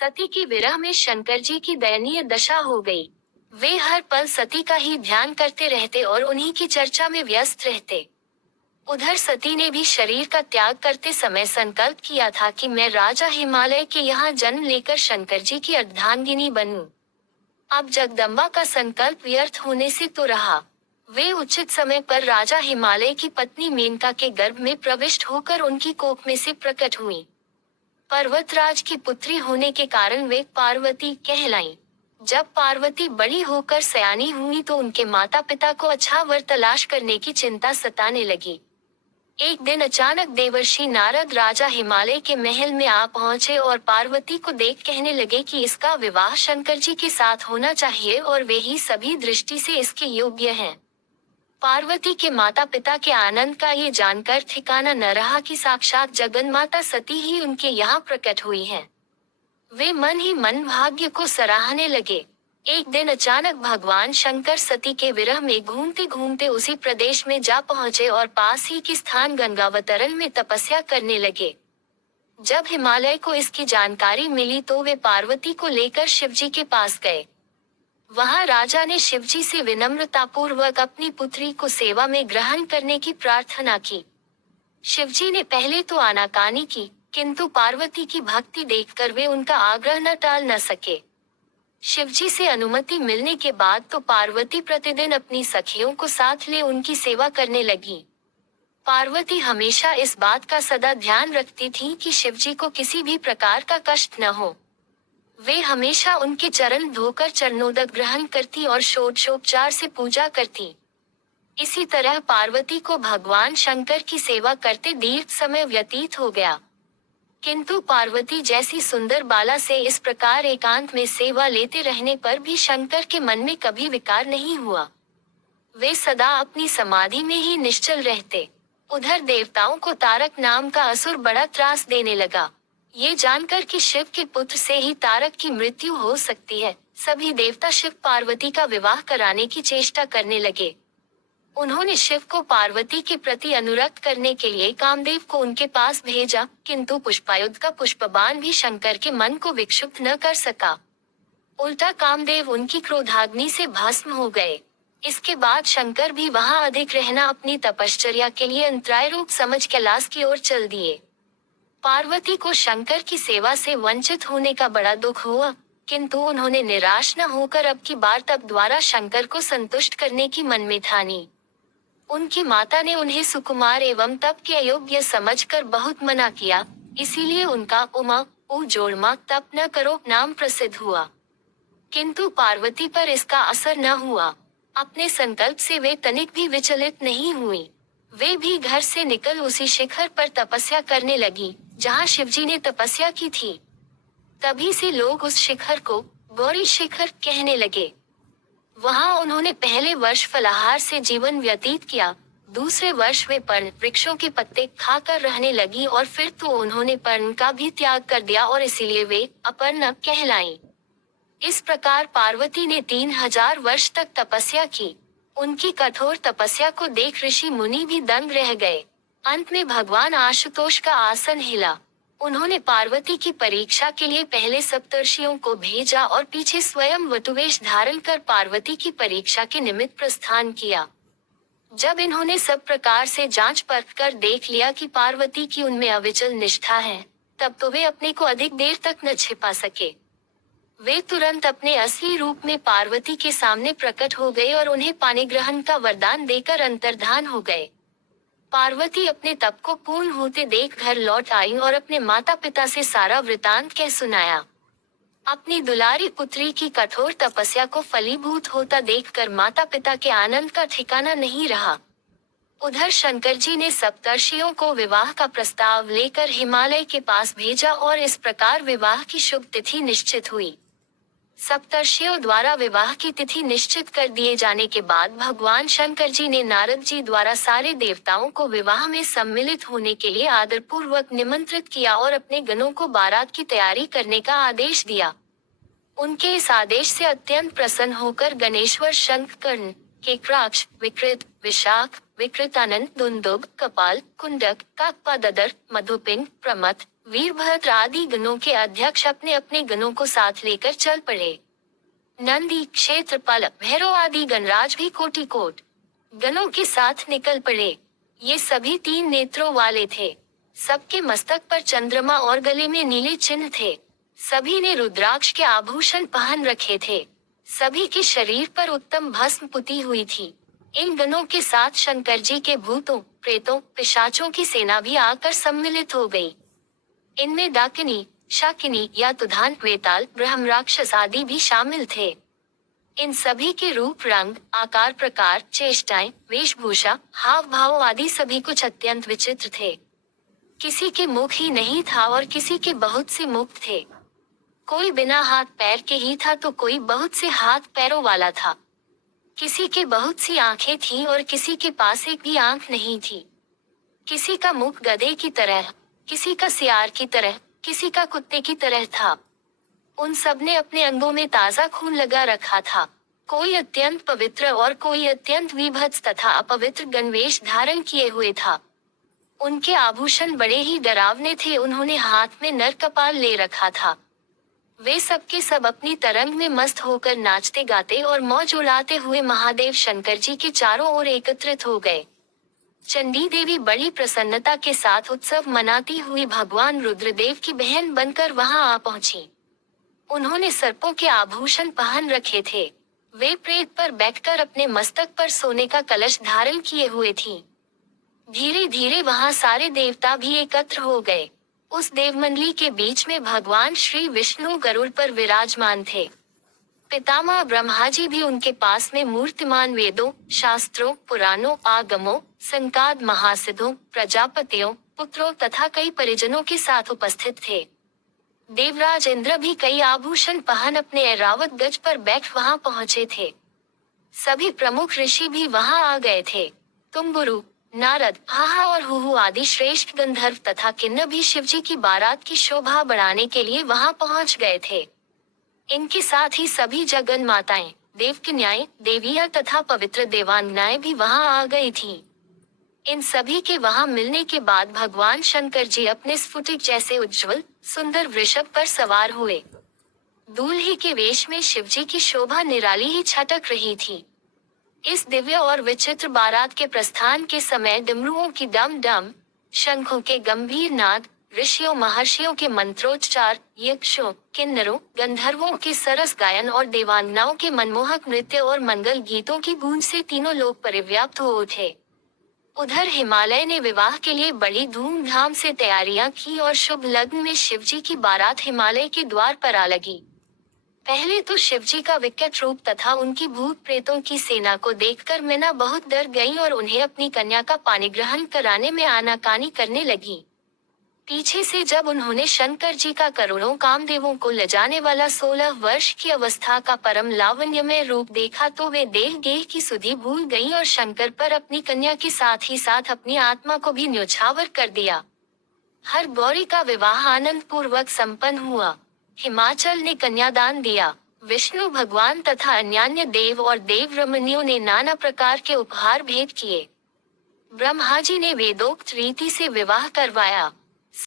सती के विरह में शंकर जी की दयनीय दशा हो गई। वे हर पल सती का ही ध्यान करते रहते और उन्हीं की चर्चा में व्यस्त रहते। उधर सती ने भी शरीर का त्याग करते समय संकल्प किया था कि मैं राजा हिमालय के यहाँ जन्म लेकर शंकर जी की अर्धांगिनी बनूं। अब जगदम्बा का संकल्प व्यर्थ होने से तो रहा। वे उचित समय पर राजा हिमालय की पत्नी मेनका के गर्भ में प्रविष्ट होकर उनकी कोख में से प्रकट हुई। पर्वतराज की पुत्री होने के कारण वे पार्वती कहलाईं। जब पार्वती बड़ी होकर सयानी हुई तो उनके माता पिता को अच्छा वर तलाश करने की चिंता सताने लगी। एक दिन अचानक देवर्षि नारद राजा हिमालय के महल में आ पहुंचे और पार्वती को देख कहने लगे कि इसका विवाह शंकर जी के साथ होना चाहिए और वे ही सभी दृष्टि से इसके योग्य हैं। पार्वती के माता पिता के आनंद का ये जानकर ठिकाना न रहा कि साक्षात जगन्माता सती ही उनके यहाँ प्रकट हुई हैं। वे मन ही मन भाग्य को सराहने लगे। एक दिन अचानक भगवान शंकर सती के विरह में घूमते घूमते उसी प्रदेश में जा पहुंचे और पास ही के स्थान गंगावतरण में तपस्या करने लगे। जब हिमालय को इसकी जानकारी मिली तो वे पार्वती को लेकर शिवजी के पास गए। वहां राजा ने शिवजी से विनम्रतापूर्वक अपनी पुत्री को सेवा में ग्रहण करने की प्रार्थना की। शिवजी ने पहले तो आनाकानी की, किंतु पार्वती की भक्ति देखकर वे उनका आग्रह न टाल न सके। शिवजी से अनुमति मिलने के बाद तो पार्वती प्रतिदिन अपनी सखियों को साथ ले उनकी सेवा करने लगी। पार्वती हमेशा इस बात का सदा ध्यान रखती थी कि शिवजी को किसी भी प्रकार का कष्ट न हो। वे हमेशा उनके चरण धोकर चरणोदक ग्रहण करती और षोडशोपचार से पूजा करती। इसी तरह पार्वती को भगवान शंकर की सेवा करते दीर्घ समय व्यतीत हो गया। किंतु पार्वती जैसी सुंदर बाला से इस प्रकार एकांत में सेवा लेते रहने पर भी शंकर के मन में कभी विकार नहीं हुआ। वे सदा अपनी समाधि में ही निश्चल रहते। उधर देवताओं को तारक नाम का असुर बड़ा त्रास देने लगा। ये जानकर कि शिव के पुत्र से ही तारक की मृत्यु हो सकती है, सभी देवता शिव पार्वती का विवाह कराने की चेष्टा करने लगे। उन्होंने शिव को पार्वती के प्रति अनुरक्त करने के लिए कामदेव को उनके पास भेजा, किंतु पुष्पायुध का पुष्पबाण भी शंकर के मन को विक्षुब्ध न कर सका। उल्टा कामदेव उनकी क्रोधाग्नि से भस्म हो गए। इसके बाद शंकर भी वहां अधिक रहना अपनी तपश्चर्या के लिए अंतराय रूप समझ कैलाश की ओर चल दिए। पार्वती को शंकर की सेवा से वंचित होने का बड़ा दुख हुआ, किंतु उन्होंने निराश न होकर अब की बार तप द्वारा शंकर को संतुष्ट करने की मन में ठानी। उनकी माता ने उन्हें सुकुमार एवं तप के अयोग्य समझकर बहुत मना किया, इसीलिए उनका उमा उ जोड़मा तप न करो नाम प्रसिद्ध हुआ। किंतु पार्वती पर इसका असर न हुआ। अपने संकल्प से वे तनिक भी विचलित नहीं हुई। वे भी घर से निकल उसी शिखर पर तपस्या करने लगी जहाँ शिवजी ने तपस्या की थी। तभी से लोग उस शिखर को गौरी शिखर कहने लगे। वहां उन्होंने पहले वर्ष फलाहार से जीवन व्यतीत किया, दूसरे वर्ष वे पर्ण वृक्षों के पत्ते खाकर रहने लगी और फिर तो उन्होंने पर्ण का भी त्याग कर दिया और इसीलिए वे अपर्णा कहलाईं। इस प्रकार पार्वती ने 3000 वर्ष तक तपस्या की। उनकी कठोर तपस्या को देख ऋषि मुनि भी दंग रह गए। अंत में भगवान आशुतोष का आसन हिला। उन्होंने पार्वती की परीक्षा के लिए पहले सप्तर्षियों को भेजा और पीछे स्वयं वटुवेश धारण कर पार्वती की परीक्षा के निमित्त प्रस्थान किया। जब इन्होंने सब प्रकार से जांच परख कर देख लिया कि पार्वती की उनमें अविचल निष्ठा है, तब तो वे अपने को अधिक देर तक न छिपा सके। वे तुरंत अपने असली रूप में पार्वती के सामने प्रकट हो गए और उन्हें पानी ग्रहण का वरदान देकर अंतर्धान हो गए। पार्वती अपने तप को पूर्ण होते देख घर लौट आई और अपने माता पिता से सारा वृतांत कह सुनाया। अपनी दुलारी पुत्री की कठोर तपस्या को फलीभूत होता देखकर माता पिता के आनंद का ठिकाना नहीं रहा। उधर शंकर जी ने सप्तर्षियों को विवाह का प्रस्ताव लेकर हिमालय के पास भेजा और इस प्रकार विवाह की शुभ तिथि निश्चित हुई। सप्तर्षियों द्वारा विवाह की तिथि निश्चित कर दिए जाने के बाद भगवान शंकर जी ने नारद जी द्वारा सारे देवताओं को विवाह में सम्मिलित होने के लिए आदरपूर्वक निमंत्रित किया और अपने गणों को बारात की तैयारी करने का आदेश दिया। उनके इस आदेश से अत्यंत प्रसन्न होकर गणेश्वर शंख कर्ण केक्राक्ष विकृत विशाख विकृतानंद दुंदुभ कपाल कुंडक काकपाददर मधुपिंड प्रमथ वीरभद्र आदि गणों के अध्यक्ष अपने अपने गणों को साथ लेकर चल पड़े। नंदी, क्षेत्रपाल, भैरव आदि गणराज भी कोटि कोट गणों के साथ निकल पड़े। ये सभी 3 नेत्रों वाले थे। सबके मस्तक पर चंद्रमा और गले में नीले चिन्ह थे। सभी ने रुद्राक्ष के आभूषण पहन रखे थे। सभी के शरीर पर उत्तम भस्म पुती हुई थी। इन गणों के साथ शंकर जी के भूतों, प्रेतों, पिशाचों की सेना भी आकर सम्मिलित हो गई। इनमें डाकिनी, शाकिनी या तुधान, वेताल, ब्रह्म राक्षस आदि भी शामिल थे। इन सभी के रूप, रंग, आकार, प्रकार, चेष्टाएं, वेशभूषा, हाव भाव आदि सभी कुछ अत्यंत विचित्र थे। किसी के मुख ही नहीं था और किसी के बहुत से मुख थे। कोई बिना हाथ पैर के ही था तो कोई बहुत से हाथ पैरों वाला था। किसी के बहुत सी आंखें थीं और किसी के पास एक भी आंख नहीं थी। किसी का मुख गधे की तरह, किसी का सियार की तरह, किसी का कुत्ते की तरह था। उन सब ने अपने अंगों में ताजा खून लगा रखा था। कोई अत्यंत पवित्र और कोई अत्यंत विभत्स तथा अपवित्र गणवेश धारण किए हुए था। उनके आभूषण बड़े ही डरावने थे। उन्होंने हाथ में नर कपाल ले रखा था। वे सबके सब अपनी तरंग में मस्त होकर नाचते गाते और मौज उड़ाते हुए महादेव शंकर जी के चारों ओर एकत्रित हो गए। चंडी देवी बड़ी प्रसन्नता के साथ उत्सव मनाती हुई भगवान रुद्रदेव की बहन बनकर वहां आ पहुंची। उन्होंने सर्पों के आभूषण पहन रखे थे। वे प्रेत पर बैठकर अपने मस्तक पर सोने का कलश धारण किए हुए थीं। धीरे धीरे वहां सारे देवता भी एकत्र हो गए। उस देवमंडली के बीच में भगवान श्री विष्णु गरुड़ पर विराजमान थे। पितामह ब्रह्मा जी भी उनके पास में मूर्तिमान वेदों, शास्त्रों, पुराणों, आगमों, संकाद महासिद्धों, प्रजापतियों, पुत्रों तथा कई परिजनों के साथ उपस्थित थे। देवराज इंद्र भी कई आभूषण पहन अपने ऐरावत गज पर बैठ वहां पहुंचे थे। सभी प्रमुख ऋषि भी वहां आ गए थे। तुम्बुरु, नारद, हाहा और हुहु आदि श्रेष्ठ गंधर्व तथा किन्नर भी शिवजी की बारात की शोभा बढ़ाने के लिए वहां पहुंच गए थे। इनके साथ ही सभी जगन माताएं, देवकन्याएं, देवियां तथा पवित्र देवांगनाएं भी वहां आ गई थीं। इन सभी के वहां मिलने के बाद भगवान शंकर जी अपने स्फुटिक जैसे उज्जवल सुंदर वृषभ पर सवार हुए। दूल्हे के वेश में शिवजी की शोभा निराली ही छटक रही थी। इस दिव्य और विचित्र बारात के प्रस्थान के समय डमरुओं की डम डम, शंखों के गंभीर नाद, ऋषियों महर्षियों के मंत्रोच्चार, यक्षों, किन्नरों, गंधर्वों के सरस गायन और देवांगनाओं के मनमोहक नृत्य और मंगल गीतों की गूंज से तीनों लोग परिव्याप्त हो उठे। उधर हिमालय ने विवाह के लिए बड़ी धूमधाम से तैयारियां की और शुभ लग्न में शिवजी की बारात हिमालय के द्वार पर आ लगी। पहले तो शिवजी का विकट रूप तथा उनकी भूत प्रेतों की सेना को देखकर मीना बहुत डर गई और उन्हें अपनी कन्या का पानी ग्रहण कराने में आनाकानी करने लगी। पीछे से जब उन्होंने शंकर जी का करोड़ों कामदेवों को लजाने वाला 16 वर्ष की अवस्था का परम लावण्यमय रूप देखा तो वे देह गेह की सुधि भूल गईं और शंकर पर अपनी कन्या के साथ ही साथ अपनी आत्मा को भी न्योछावर कर दिया। हर गौरी का विवाह आनंद पूर्वक संपन्न हुआ। हिमाचल ने कन्यादान दिया। विष्णु भगवान तथा अन्यान्य देव और देव रमणियों ने नाना प्रकार के उपहार भेंट किए। ब्रह्मा जी ने वेदोक्त रीति से विवाह करवाया।